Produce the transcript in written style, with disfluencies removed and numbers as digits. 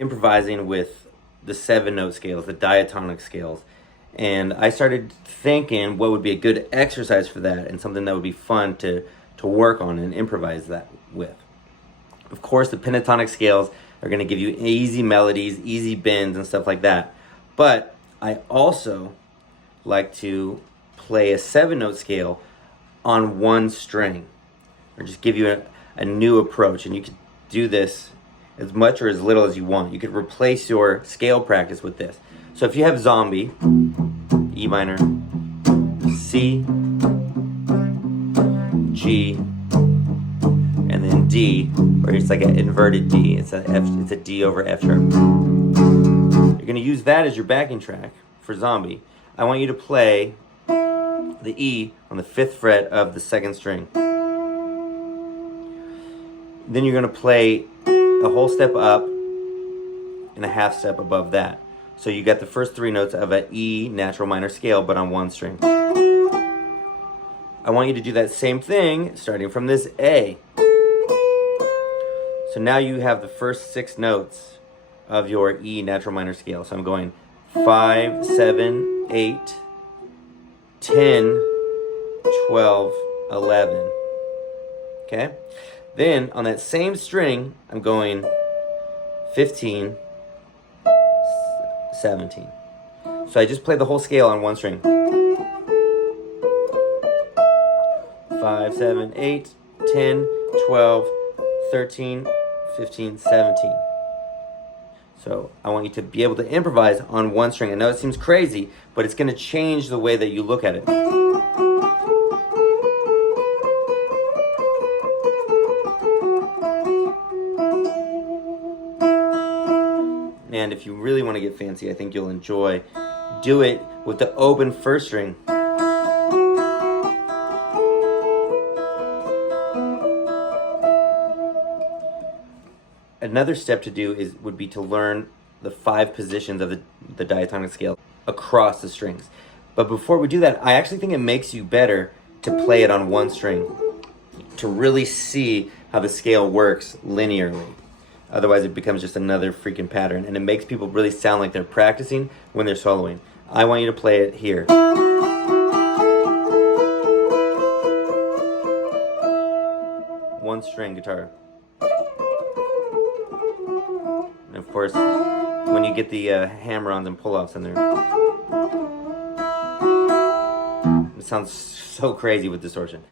improvising with the 7-note scales, the diatonic scales. And I started thinking what would be a good exercise for that and something that would be fun to work on and improvise that with. Of course, the pentatonic scales are going to give you easy melodies, easy bends, and stuff like that. But I also like to play a 7-note scale on one string, or just give you a new approach. And you can do this as much or as little as you want. You could replace your scale practice with this. So if you have Zombie, E minor, C, G, and then D, where it's like an inverted D. It's a D over F sharp. You're going to use that as your backing track for Zombie. I want you to play the E on the 5th fret of the 2nd string. Then you're going to play a whole step up and a half step above that. So you got the first 3 notes of an E natural minor scale, but on one string. I want you to do that same thing starting from this A. So now you have the first 6 notes of your E natural minor scale. So I'm going 5, 7, 8, 10, 12, 11. Okay? Then on that same string, I'm going 15, 17. So I just played the whole scale on one string. 5, 7, 8, 10, 12, 13, 15, 17. So I want you to be able to improvise on one string. I know it seems crazy, but it's going to change the way that you look at it. And if you really want to get fancy, I think you'll enjoy. Do it with the open first string. Another step to do would be to learn the 5 positions of the diatonic scale across the strings. But before we do that, I actually think it makes you better to play it on one string, to really see how the scale works linearly. Otherwise, it becomes just another freaking pattern, and it makes people really sound like they're practicing when they're soloing. I want you to play it here. One string guitar. And of course, when you get the hammer-ons and pull-offs in there, it sounds so crazy with distortion.